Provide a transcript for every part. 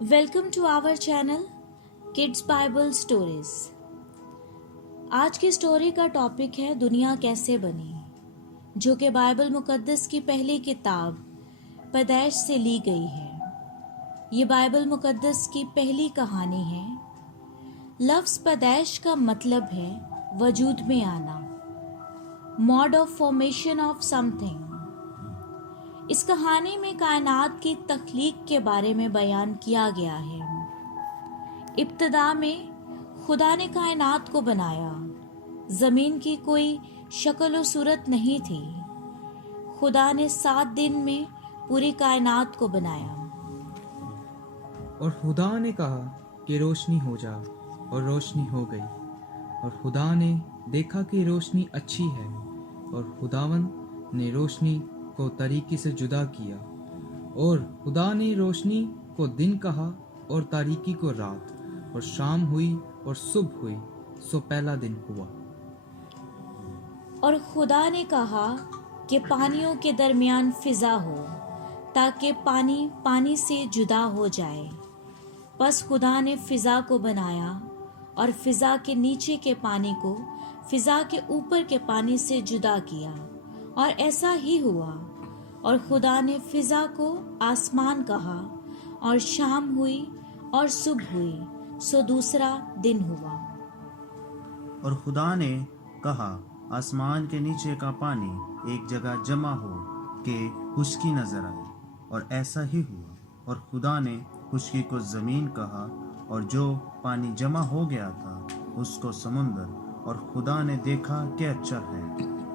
Welcome to our channel kids Bible stories. آج کی story کا ٹاپک ہے دنیا کیسے بنی، جو کہ بائبل مقدس کی پہلی کتاب پیدائش سے لی گئی ہے۔ یہ بائبل مقدس کی پہلی کہانی ہے۔ لفظ پیدائش کا مطلب ہے وجود میں آنا، موڈ آف فارمیشن آف سم تھنگ۔ اس کہانی میں کائنات کی تخلیق کے بارے میں بیان کیا گیا ہے۔ ابتدا میں خدا نے کائنات کو بنایا۔ زمین کی کوئی شکل و صورت نہیں تھی۔ خدا نے 7 دن میں پوری کائنات کو بنایا۔ اور خدا نے کہا کہ روشنی ہو جا، اور روشنی ہو گئی۔ اور خدا نے دیکھا کہ روشنی اچھی ہے، اور خداوند نے روشنی کو تاریکی سے جدا کیا۔ اور خدا نے روشنی کو دن کہا اور تاریکی کو رات۔ اور شام ہوئی اور صبح ہوئی، سو پہلا دن ہوا۔ اور خدا نے کہا کہ پانیوں کے درمیان فضا ہو، تاکہ پانی پانی سے جدا ہو جائے۔ پس خدا نے فضا کو بنایا، اور فضا کے نیچے کے پانی کو فضا کے اوپر کے پانی سے جدا کیا، اور ایسا ہی ہوا۔ اور خدا نے فضا کو آسمان کہا، اور شام ہوئی اور صبح ہوئی، سو دوسرا دن ہوا۔ اور خدا نے کہا آسمان کے نیچے کا پانی ایک جگہ جمع ہو کہ خشکی نظر آئے، اور ایسا ہی ہوا۔ اور خدا نے خشکی کو زمین کہا، اور جو پانی جمع ہو گیا تھا اس کو سمندر۔ اور خدا نے دیکھا کہ اچھا ہے۔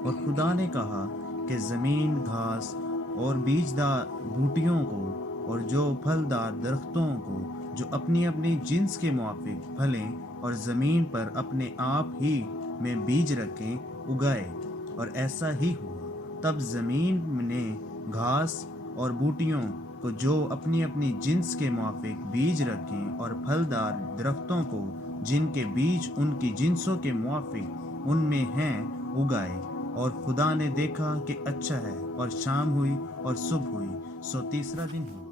اور خدا نے کہا کہ زمین گھاس اور بیجدار بوٹیوں کو، اور جو پھلدار درختوں کو جو اپنی اپنی جنس کے موافق پھلیں اور زمین پر اپنے آپ ہی میں بیج رکھیں، اگائے۔ اور ایسا ہی ہوا۔ تب زمین نے گھاس اور بوٹیوں کو جو اپنی اپنی جنس کے موافق بیج رکھیں، اور پھلدار درختوں کو جن کے بیج ان کی جنسوں کے موافق ان میں ہیں، اگائے۔ اور خدا نے دیکھا کہ اچھا ہے۔ اور شام ہوئی اور صبح ہوئی، سو تیسرا دن ہوا۔